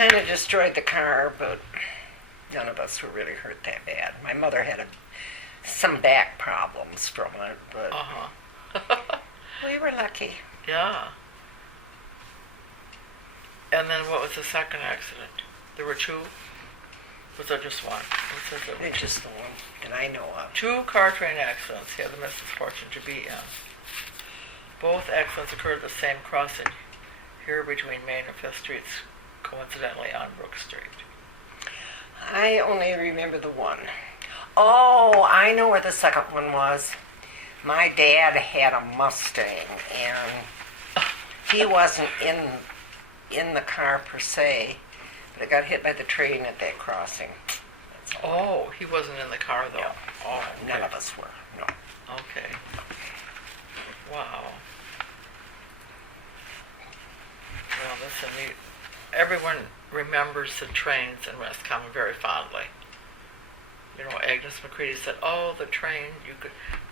kind of destroyed the car, but none of us were really hurt that bad. My mother had some back problems from it, but we were lucky. Yeah. And then what was the second accident? There were two? Was there just one? It's just the one that I know of. 2 car train accidents he had the misfortune to be in. Both accidents occurred at the same crossing here between Main and 5th Streets, coincidentally on Brook Street. I only remember the one. Oh, I know where the second one was. My dad had a Mustang, and he wasn't in the car per se, but it got hit by the train at that crossing. Oh, he wasn't in the car though. No. Oh, okay. None of us were. No. Okay. Wow. Well, that's a neat. Everyone remembers the trains in Roscommon very fondly. You know, Agnes McCready said, "Oh, the train!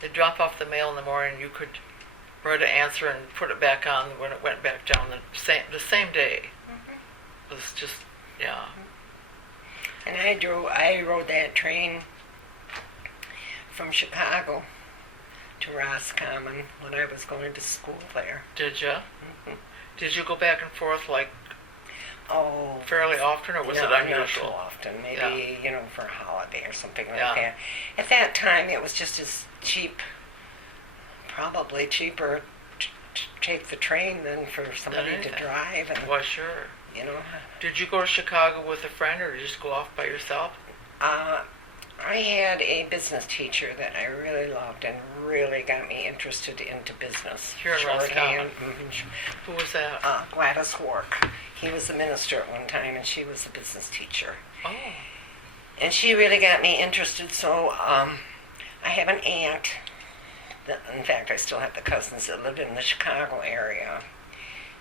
They'd drop off the mail in the morning. You could write an answer and put it back on when it went back down the same day." It was just, yeah. And I rode that train from Chicago to Roscommon when I was going to school there. Did you? Did you go back and forth like fairly often, or was it unusual? Not so often. Maybe, for a holiday or something like Yeah. that. At that time, it was just as cheap, probably cheaper to take the train than for somebody to drive. And, well, sure. Did you go to Chicago with a friend, or did you just go off by yourself? I had a business teacher that I really loved and really got me interested into business. Here in Roscommon? Mm-hmm. Who was that? Gladys Wark. He was a minister at one time, and she was a business teacher. Oh. And she really got me interested, so I have an aunt. In fact, I still have the cousins that lived in the Chicago area.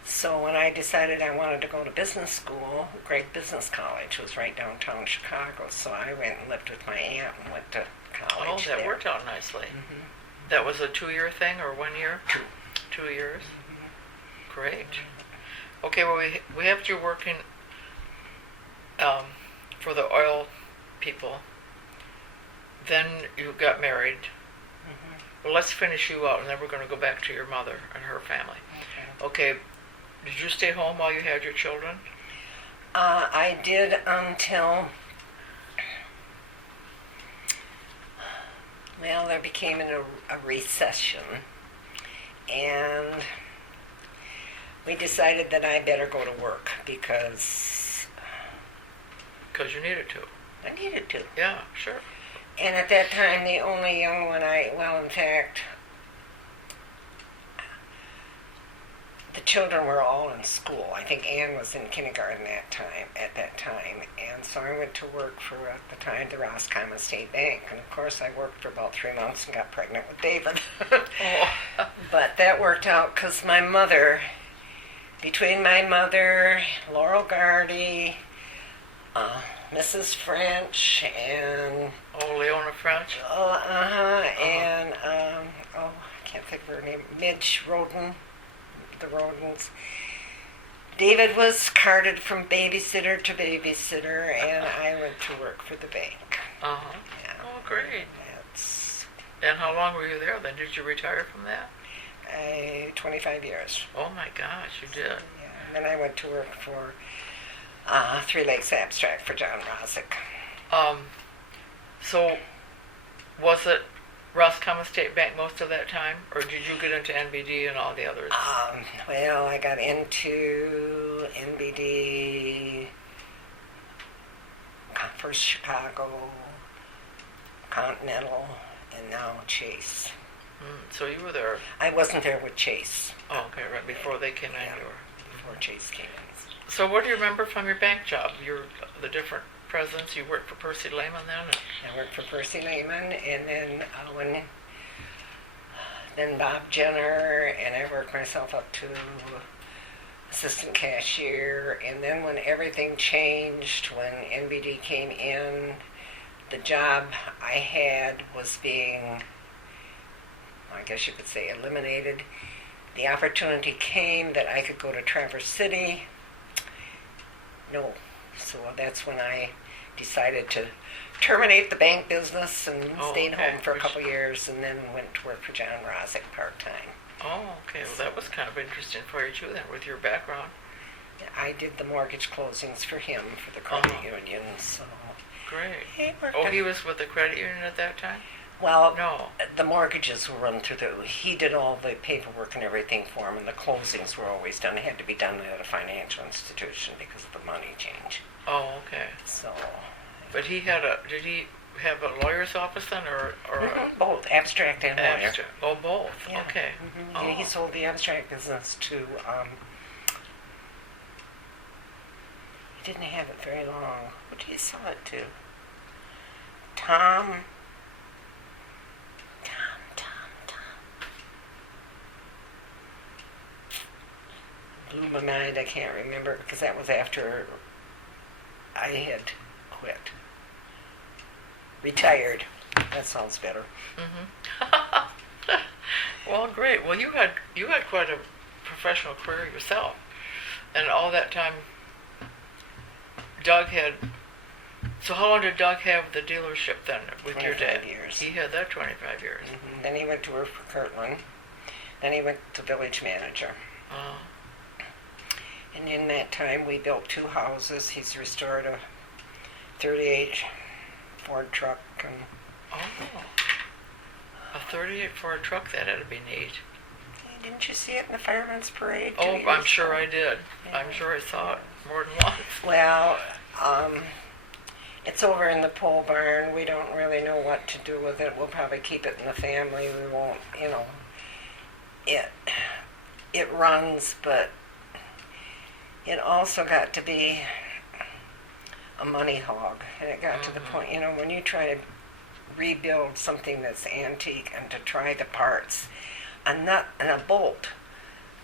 So when I decided I wanted to go to business school, Gregg Business College was right downtown Chicago, so I went and lived with my aunt and went to college. Oh, that worked out nicely. Mm-hmm. That was a 2-year thing, or 1 year? 2 years? Mm-hmm. Great. Okay, well, we have you working for the oil people. Then you got married. Mm-hmm. Well, let's finish you out, and then we're going to go back to your mother and her family. Okay. Did you stay home while you had your children? I did until, there became a recession, and we decided that I better go to work because you needed to. I needed to. Yeah, sure. And at that time, the only young one in fact, the children were all in school. I think Anne was in kindergarten at that time. And so I went to work for, at the time, the Roscommon State Bank. And of course, I worked for about 3 months and got pregnant with David. But that worked out because between my mother, Laurel Gardy, Mrs. French, and... Oh, Leona French? And, I can't think of her name, Midge Roden. The Rodens. David was carted from babysitter to babysitter, and I went to work for the bank. Yeah. Oh, great. And how long were you there then? Did you retire from that? 25 years. Oh my gosh, you did. Yeah. And then I went to work for Three Lakes Abstract for John Rosick. So, was it Roscommon State Bank most of that time, or did you get into NBD and all the others? I got into NBD, first Chicago, Continental, and now Chase. So you were there. I wasn't there with Chase. Oh, okay, right before they came in. Before Chase came in. So what do you remember from your bank job? The different presidents. You worked for Percy Lehman then? I worked for Percy Lehman, and then then Bob Jenner, and I worked myself up to assistant cashier. And then when everything changed, when NBD came in, the job I had was being, I guess you could say, eliminated. The opportunity came that I could go to Traverse City. No, So that's when I decided to terminate the bank business and Oh, stayed okay. home for a couple years, and then went to work for John Rosick part-time. Oh, okay. Well, that was kind of interesting for you too, then, with your background. I did the mortgage closings for him for the credit union, so Great. it worked Oh, out. he was with the credit union at that time? Well, No. the mortgages were run through he did all the paperwork and everything for him, and the closings were always done. It had to be done at a financial institution because of the money change. Oh, okay. So, But did he have a lawyer's office then, or both abstract and lawyer. abstract? Oh, both. Yeah. Okay. Yeah, he sold the abstract business to, he didn't have it very long. Who did he sell it to? Tom. Blew my mind, I can't remember, because that was after I had quit. Retired. That sounds better. Well, great. Well, you had quite a professional career yourself, and all that time, Doug had. So how long did Doug have the dealership then with your dad? 25 years. He had that 25 years. Then he went to work for Kirtland. Then he went to village manager. Oh. And in that time, we built 2 houses. He's restored a 38 Ford truck. And Oh. A 38 for a truck, that had to be neat. didn't you see it in the fireman's parade? 2 Oh, years I'm sure ago? I did. Yeah. I'm sure I saw it more than once. Well, it's over in the pole barn. We don't really know what to do with it. We'll probably keep it in the family. We won't, it runs, but it also got to be a money hog. And it got to the point, when you try to rebuild something that's antique and to try the parts, a nut and a bolt,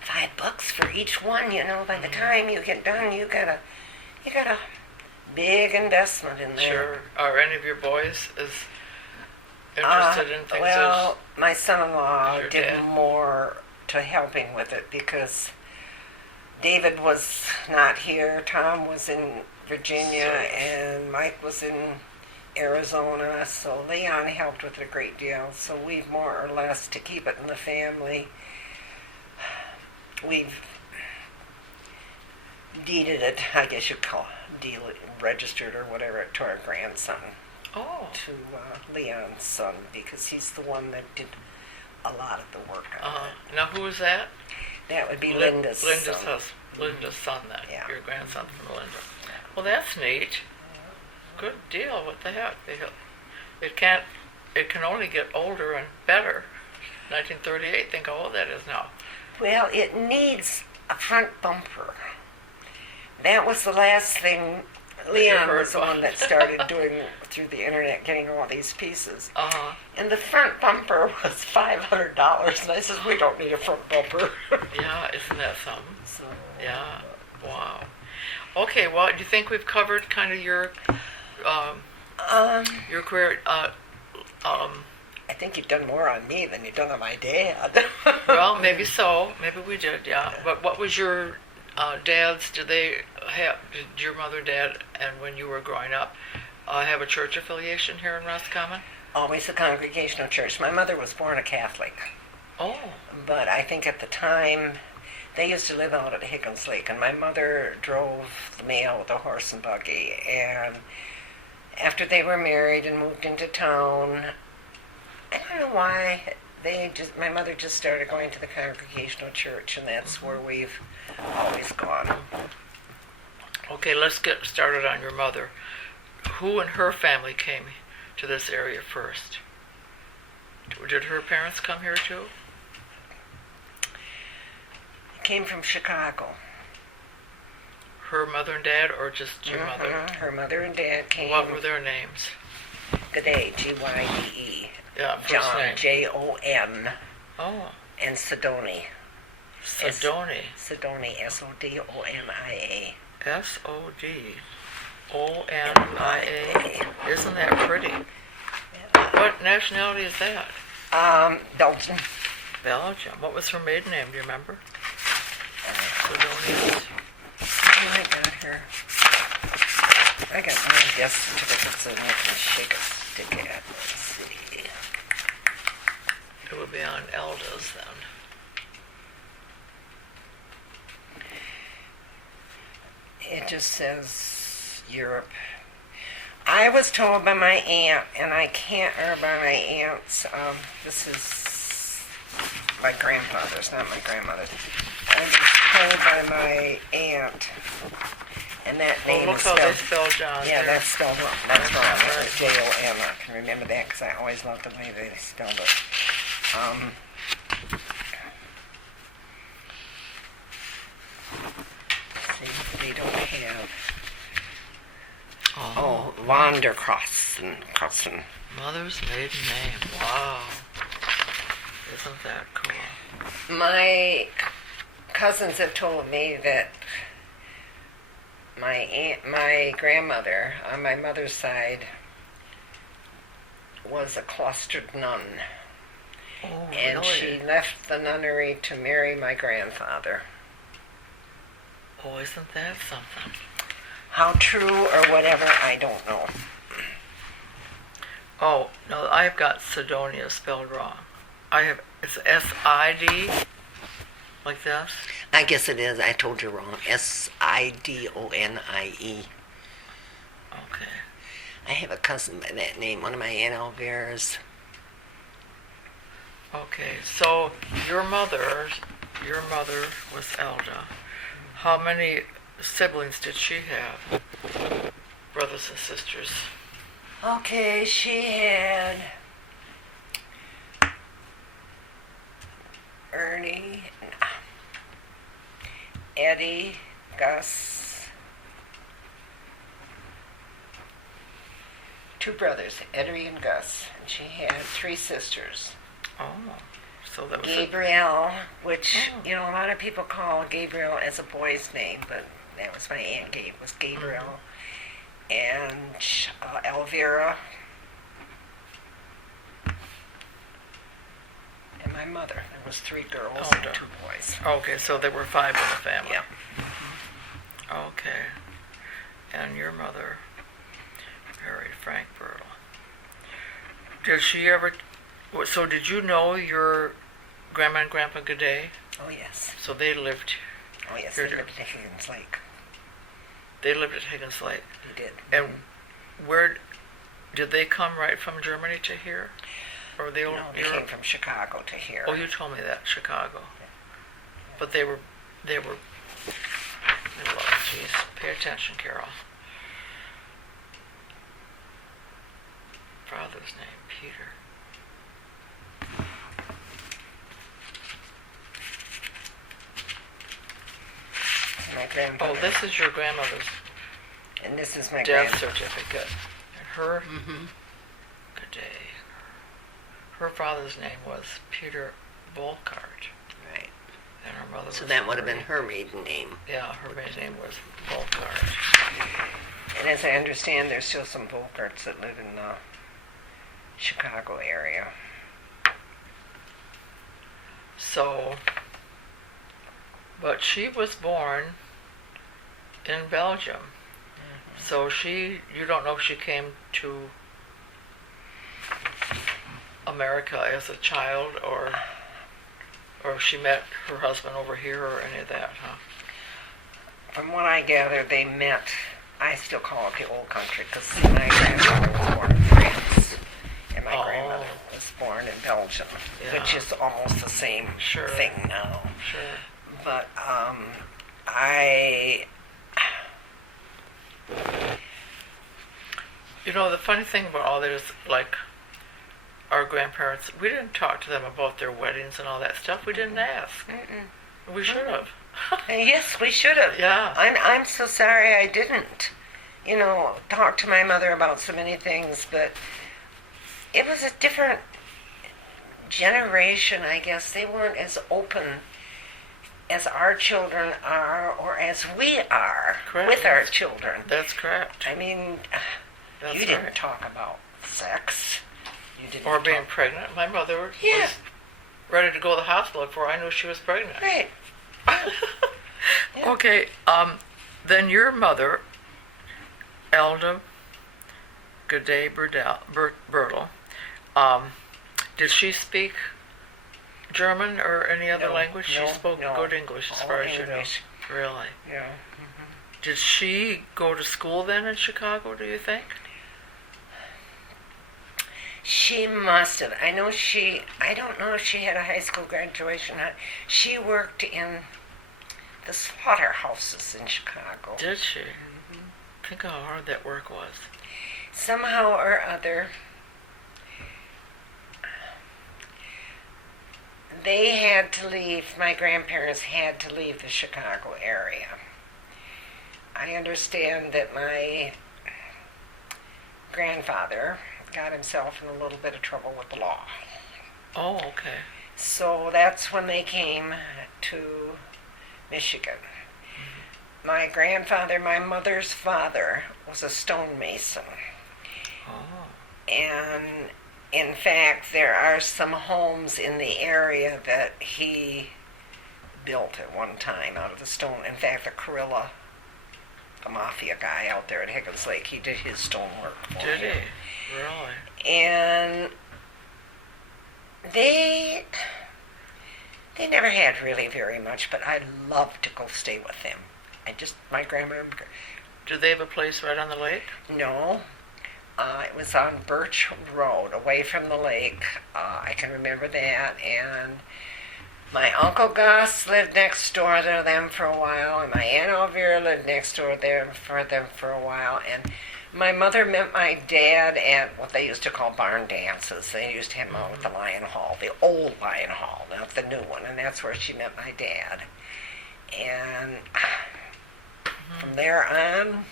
$5 for each one, by the time you get done, you got a big investment in there. Sure. Are any of your boys as interested in things Well, my son-in-law as your did dad? more to helping with it because David was not here, Tom was in Virginia, Service. and Mike was in Arizona, so Leon helped with it a great deal. So we've more or less, to keep it in the family, we've deeded it, I guess you'd call it, registered or whatever, to our grandson, Oh. to Leon's son, because he's the one that did a lot of the work on it. Now, who is that? That would be Linda's son. Linda's son, then. Yeah. Your grandson from Linda. Well, that's neat. Good deal. What the heck? It can only get older and better. 1938, think how old that is now. Well, it needs a front bumper. That was the last thing. Leon heard was the one about. that started doing through the internet, getting all these pieces. Uh-huh. And the front bumper was $500, and I said, we don't need a front bumper. Yeah, isn't that something? So, Yeah. Wow. Okay, well, do you think we've covered kind of your career? I think you've done more on me than you've done on my dad. Well, maybe so. Maybe we did, yeah. But what was your dad's, did your mother, dad, and when you were growing up, have a church affiliation here in Roscommon? Always a congregational church. My mother was born a Catholic, Oh. but I think at the time, they used to live out at Higgins Lake, and my mother drove the mail with a horse and buggy, and after they were married and moved into town, I don't know why, my mother just started going to the congregational church, and that's where we've always gone. Okay, let's get started on your mother. Who in her family came to this area first? Did her parents come here too? Came from Chicago. Her mother and dad, or just your mother? Her mother and dad came. What were their names? G'day, G-Y-D-E. Yeah, first John, name. J-O-N, Oh, and Sidoni. Sidoni. Sidoni, S-O-D-O-N-I-A. S-O-D-O-N-I-A. Isn't that pretty? What nationality is that? Belgian. Belgium. What was her maiden name? Do you remember? Sidoni. Oh, I got her. death certificates and I can shake a stick at. Let's see. It would be on Elda's then. It just says Europe. I was told by my aunt, and I can't, or by my aunts, this is my grandfather's, not my grandmother's. I was told by my aunt, and that name Look is how they spelled, spell John. yeah, there. that's spelled wrong. That's wrong. It's Jon. I can remember that because I always loved the way they spelled it. See, they don't have. Oh, Wanderkrossen. Mother's maiden name. Wow. Isn't that cool? My cousins have told me that my grandmother on my mother's side was a cloistered nun, Oh, and really? she left the nunnery to marry my grandfather. Oh, isn't that something? How true or whatever, I don't know. Oh, no, I've got Sidonia spelled wrong. It's S-I-D, like this. I guess it is. I told you wrong. Sidonie. Okay. I have a cousin by that name, one of my Aunt Elvira's. Okay, so your mother was Elda. How many siblings did she have? Brothers and sisters? Okay, she had Ernie, Eddie, Gus, two brothers, Eddie and Gus, and she had three sisters. Oh, so that was Gabriel, which, Oh. a lot of people call Gabriel as a boy's name, but that was my Aunt Gabe, was Gabriel. And Elvira. And my mother. There was three girls Oh, and duh. two boys. Okay, so there were 5 in the family. Yeah. Okay. And your mother married Frank Bertl. Did she ever... So did you know your Grandma and Grandpa G'day? Oh, yes. So they lived... Oh, yes. Here, They dear. lived at Higgins Lake. They lived at Higgins Lake. They did. And where... Did they come right from Germany to here? Or they No, they came from Chicago to here. Oh, you told me that, Chicago. But they were... Jeez, pay attention, Carol. Father's name, Peter. My grandmother. Oh, this is your grandmother's And this is my death grandmother. certificate. And her... Mm-hmm. Good day. Her father's name was Peter Bolkart. Right. And her mother was... So that would have been Marie. her maiden name. Yeah, her maiden name was Bolkart. And as I understand, there's still some Volkarts that live in the Chicago area. So... But she was born in Belgium. So you don't know if she came to America as a child or if she met her husband over here or any of that, huh? From what I gather, they met, I still call it the old country, because my grandfather was born in France, and my Oh. grandmother was born in Belgium, which Yeah. is almost the same Sure. thing now. Sure. But You know, the funny thing about all that is, like, our grandparents, we didn't talk to them about their weddings and all that stuff. We didn't ask. We should have. yes, we should have. Yeah. I'm so sorry I didn't, talk to my mother about so many things, but it was a different generation, I guess. They weren't as open as our children are, or as we are Correct. with our children. That's correct. I mean, That's you didn't right. talk about sex. You didn't Or being talk- pregnant. My mother Yeah. was ready to go to the hospital before I knew she was pregnant. Right. Yeah. Okay, then your mother, Elda G'day Bertl. Did she speak German or any other language? She spoke good English as far as you know. Really? Yeah. Did she go to school then in Chicago, do you think? She must have. I don't know if she had a high school graduation. She worked in the slaughterhouses in Chicago. Did she? Think how hard that work was. Somehow or other, they had to leave, my grandparents had to leave the Chicago area. I understand that my grandfather got himself in a little bit of trouble with the law. Oh, okay. So that's when they came to Michigan. My grandfather, my mother's father, was a stonemason. Oh. And in fact, there are some homes in the area that he built at one time out of the stone. In fact, the Carilla, the mafia guy out there at Higgins Lake, he did his stonework for him. Did he? Really? And they never had really very much, but I loved to go stay with them. My grandmother... Do they have a place right on the lake? No. It was on Birch Road, away from the lake. I can remember that. And my Uncle Gus lived next door to them for a while, and my Aunt Elvira lived next door there for them for a while. And my mother met my dad at what they used to call barn dances. They used to have them out at the Lion Hall, the old Lion Hall, not the new one. And that's where she met my dad. And from there on...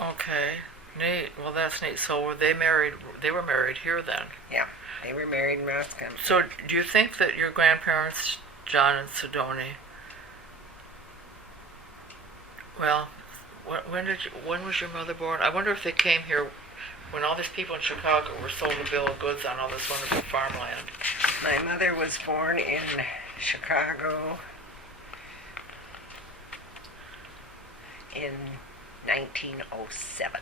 Okay. Neat. Well, that's neat. So were they married? They were married here then? Yeah, they were married in Wisconsin. So do you think that your grandparents, John and Sidoni, well, when was your mother born? I wonder if they came here when all these people in Chicago were sold a bill of goods on all this wonderful farmland. My mother was born in Chicago in 1907.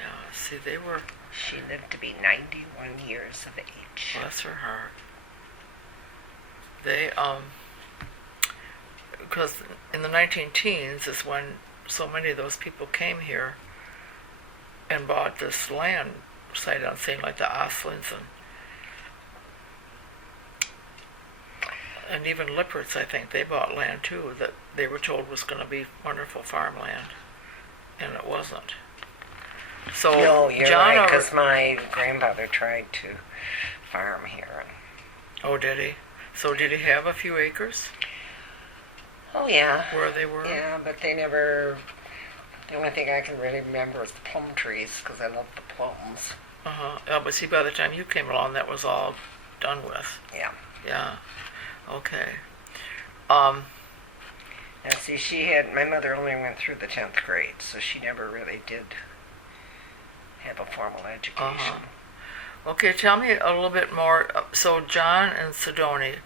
Yeah, see, they were... She lived to be 91 years of age. Bless her heart. They, because in the 19-teens is when so many of those people came here and bought this land sight unseen, like the Oslins and even Lippert's, I think, they bought land too that they were told was going to be wonderful farmland, and it wasn't. So no, you're John right, because my grandfather tried to farm here. Oh, did he? So did he have a few acres? Oh, yeah. Where they were? Yeah, but they never... The only thing I can really remember is the plum trees, because I love the plums. Uh-huh. Oh, but see, by the time you came along, that was all done with. Yeah. Yeah. Okay. Now, see, my mother only went through the 10th grade, so she never really did have a formal education. Uh-huh. Okay, tell me a little bit more. So John and Sidoni,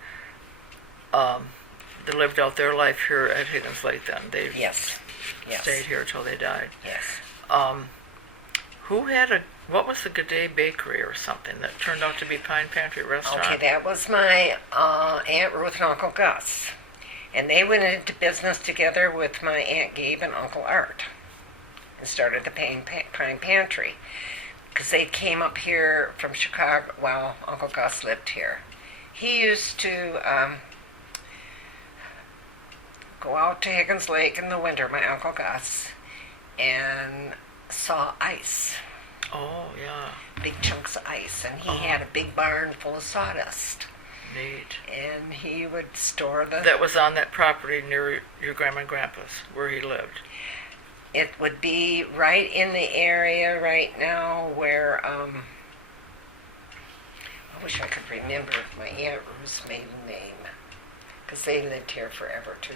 they lived out their life here at Higgins Lake then? They Yes. stayed here till they died. Yes. What was the G'day Bakery or something that turned out to be Pine Pantry Restaurant? Okay, that was my Aunt Ruth and Uncle Gus. And they went into business together with my Aunt Gabe and Uncle Art and started the Pine Pantry. Because they came up here from Chicago. Well, Uncle Gus lived here. He used to go out to Higgins Lake in the winter, my Uncle Gus, and saw ice. Oh, yeah. Big chunks of ice. And he had a big barn full of sawdust. Neat. And he would store the... That was on that property near your grandma and grandpa's, where he lived. It would be right in the area right now where, I wish I could remember my Aunt Ruth's maiden name, because they lived here forever too.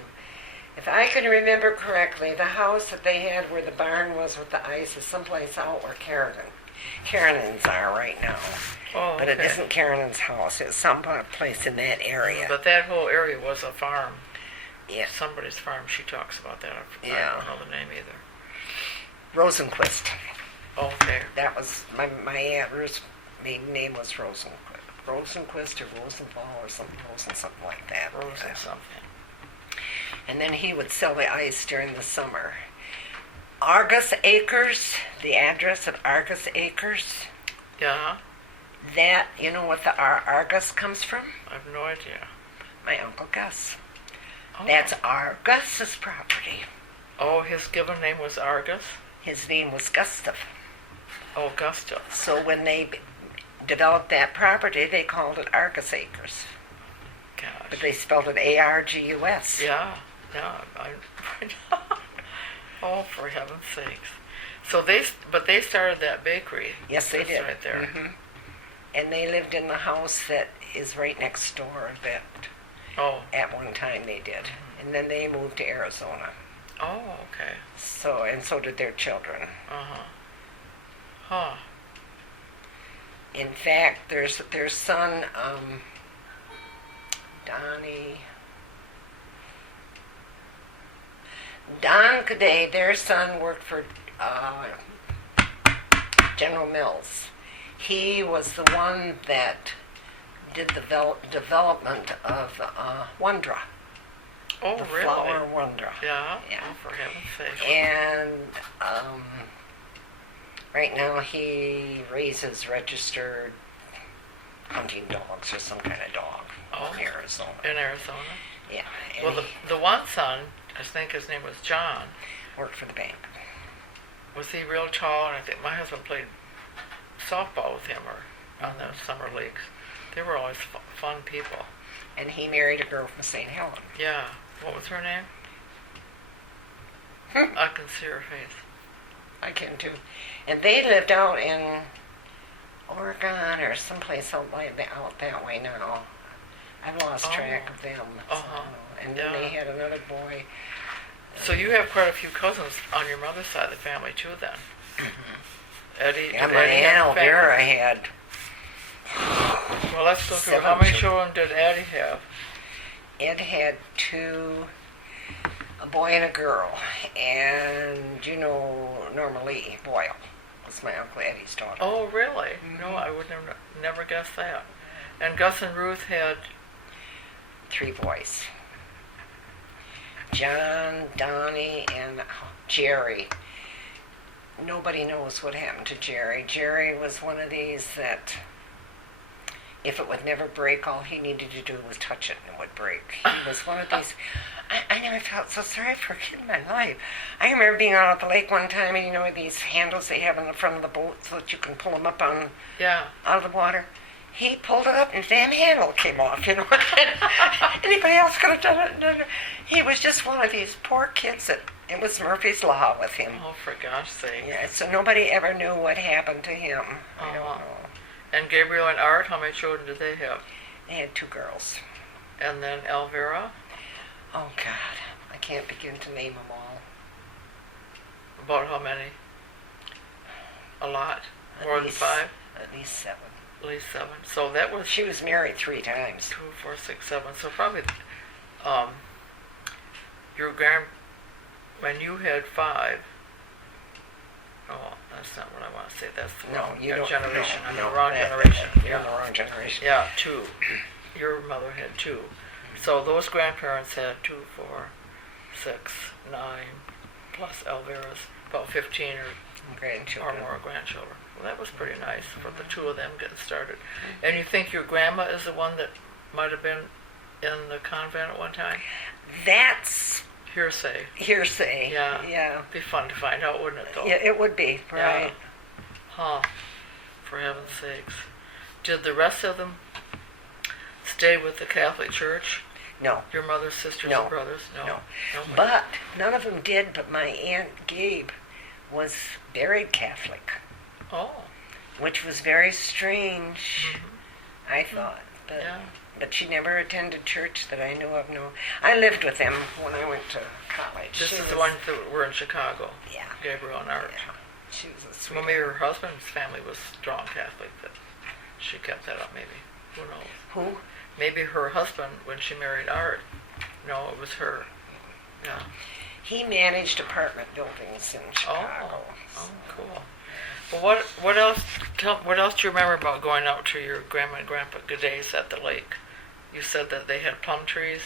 If I can remember correctly, the house that they had where the barn was with the ice is someplace out where Karenins are right now. Oh, okay. But it isn't Karenins' house. It's some place in that area. But that whole area was a farm. Yeah. Somebody's farm. She talks about that. I Yeah. don't know the name either. Rosenquist. Okay. That was my aunt Ruth's maiden name was Rosenquist or Rosenthal or something like that. Rosen something. And then he would sell the ice during the summer. Argus Acres, the address of Argus Acres. Yeah. That, you know what the Argus comes from? I have no idea. My Uncle Gus. Oh. That's our Gus's property. Oh, his given name was Argus? His name was Gustav. Oh, Gustav. So when they developed that property, they called it Argus Acres. Gosh. But they spelled it Argus. Yeah. Oh, for heaven's sakes. So they started that bakery. Yes, they did. Right there. Mm-hmm. And they lived in the house that is right next door. That at one time they did, and then they moved to Arizona. Oh, okay. So did their children. Huh. In fact, their son, Don Cadet, their son worked for General Mills. He was the one that did the development of Wondra. Oh, the really? Flower Wondra. Yeah? Yeah. Oh, for heaven's sake. And right now he raises registered hunting dogs or some kind of dog in Arizona. In Arizona? Yeah. Well, the one son, I think his name was John. Worked for the bank. Was he real tall? And I think my husband played softball with him or on the summer leagues. They were always fun people. And he married a girl from St. Helens. Yeah. What was her name? I can see her face. I can too. And they lived out in Oregon or someplace out that way now. I've lost track of them. And then they had another boy. So you have quite a few cousins on your mother's side of the family too, then. Eddie. Yeah, my Aunt Elvira had. Well, let's look at how many children did Eddie have? Ed had two, a boy and a girl, and Norma Lee Boyle was my Uncle Eddie's daughter. Oh, really? Mm-hmm. No, I would never guess that. And Gus and Ruth had 3 boys. John, Donnie, and Jerry. Nobody knows what happened to Jerry. Jerry was one of these that if it would never break, all he needed to do was touch it and it would break. He was one of these. I never felt so sorry for a kid in my life. I remember being out at the lake one time, and these handles they have in the front of the boat so that you can pull them up out of the water. He pulled it up and the damn handle came off, Anybody else could have done it. He was just one of these poor kids that it was Murphy's Law with him. Oh, for gosh sake. Yeah, so nobody ever knew what happened to him. I don't know. And Gabriel and Art, how many children did they have? They had 2 girls. And then Elvira? Oh, God. I can't begin to name them all. About how many? A lot? More than 5? At least 7. At least 7. So that was... She was married 3 times. 2, 4, 6, 7. So probably your when you had 5... Oh, that's not what I want to say. That's the wrong generation. I'm the wrong generation. You're in the wrong generation. Yeah, 2. Your mother had 2. So those grandparents had 2, 4, 6, 9, plus Elvira's, about 15 or more grandchildren. Well, that was pretty nice for the 2 of them getting started. And you think your grandma is the one that might have been in the convent at one time? That's hearsay. Yeah. Be fun to find out, wouldn't it, though? Yeah, it would be, right. Yeah. Huh. For heaven's sakes. Did the rest of them stay with the Catholic Church? No. Your mother's sisters and brothers? No. But none of them did, but my Aunt Gabe was buried Catholic. Oh. Which was very strange, I thought. But she never attended church that I knew of. No, I lived with them when I went to college. This is the one that were in Chicago. Yeah. Gabriel and Art. Yeah. She was a sweet. Well, maybe her husband's family was strong Catholic, but she kept that up. Maybe. Who knows? Who? Maybe her husband, when she married Art. No, it was her. Yeah. He managed apartment buildings in Chicago. Oh, cool. Well, what else? What else do you remember about going out to your grandma and grandpa days at the lake? You said that they had plum trees.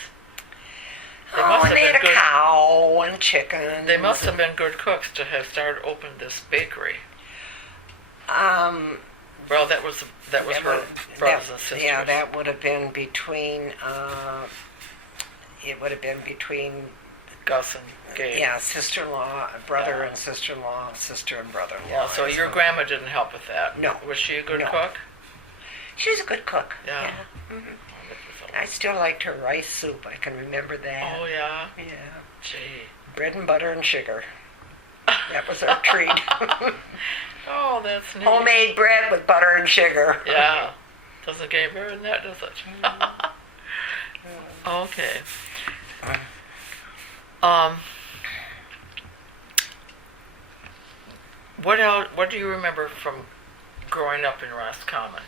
They must Oh, have and they been had a good. cow and chickens. They must have been good cooks to have started opened this bakery. Um, Well, that was her brothers and sisters. Yeah, that would have been between. It would have been between. Gus and Gabe. Yeah, sister-in-law, brother Yeah. and sister-in-law, sister and brother-in-law. Yeah, so your grandma didn't help with that. No. Was she a good No. cook? She was a good cook. Yeah. Mhm. Oh, that was I still liked her rice soup. I can remember that. Oh yeah. Yeah. Gee. Bread and butter and sugar. That was our treat. Oh, that's neat. Homemade bread with butter and sugar. Yeah. Doesn't get better than that, does it? Mm-hmm. Okay. What else? What do you remember from growing up in Roscommon?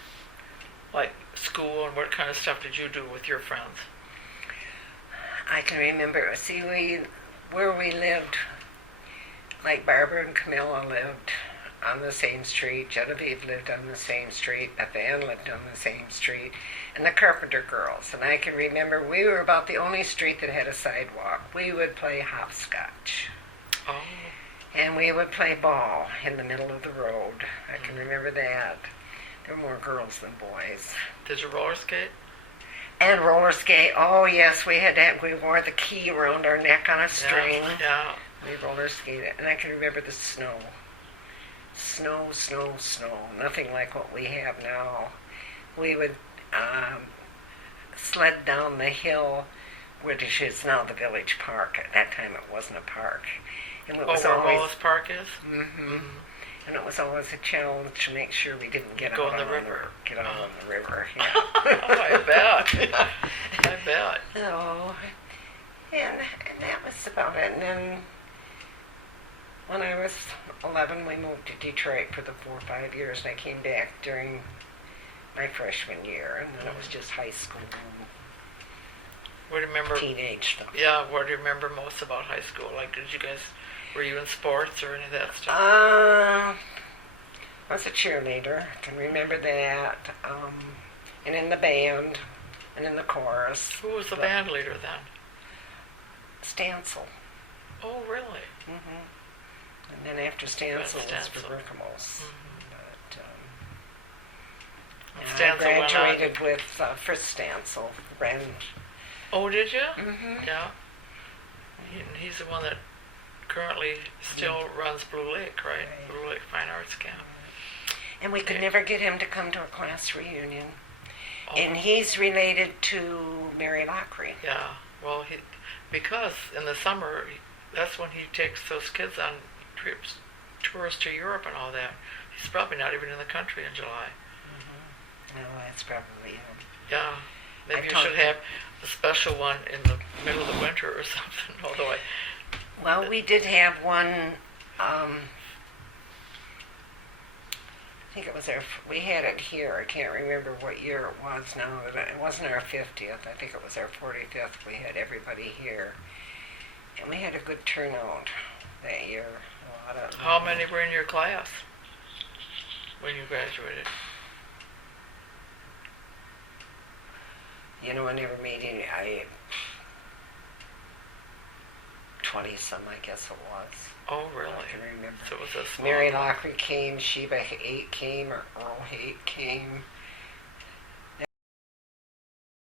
Like school and what kind of stuff did you do with your friends? I can remember. See, where we lived, like Barbara and Camilla lived on the same street. Genevieve lived on the same street. Beth Ann lived on the same street. And the Carpenter girls. And I can remember we were about the only street that had a sidewalk. We would play hopscotch. Oh. And we would play ball in the middle of the road. I can remember that. There were more girls than boys. Did you roller skate? And roller skate. Oh, yes, we had that. We wore the key around our neck on a string. Yeah. We roller skated. And I can remember the snow. Snow, snow, snow. Nothing like what we have now. We would sled down the hill, which is now the village park. At that time, it wasn't a park. And it was where always. Wallace Park is? Mm-hmm. And it was always a challenge to make sure we didn't get Go out in the on river. Get out on the river. Yeah. Oh, I bet. I bet. So, and that was about it. And then when I was 11, we moved to Detroit for the 4 or 5 years, and I came back during my freshman year, and then it was just high school, What do you remember? teenage stuff. Yeah, what do you remember most about high school? Like, were you in sports or any of that stuff? I was a cheerleader. I can remember that. And in the band, and in the chorus. Who was the But band leader then? Stancil. Oh, really? Hmm. And then after Stancil was Stancil. Vericamos. Mhm. But And and Stancil I went on. graduated with Fritz Stancil. Ran. Oh, did you? Hmm. Yeah. He's the one that currently still runs Blue Lake, right? Right. Blue Lake Fine Arts Camp. And we could Okay. never get him to come to a class reunion. Oh, And he's related to Mary Lockery. yeah. Well, because in the summer, that's when he takes those kids on trips, tours to Europe and all that. He's probably not even in the country in July. No, that's probably him. Yeah. Maybe I you talked should to- have a special one in the middle of the winter or something. Although Well, we did have one. I think it was we had it here. I can't remember what year it was now. It wasn't our 50th. I think it was our 45th. We had everybody here. And we had a good turnout that year. A lot of, how many were in your class when you graduated? You know, I never made any. 20-some, I guess it was. Oh, really? I can remember. So it was a small Mary group. Lockery came, Sheba Haight came, or Earl Haight came.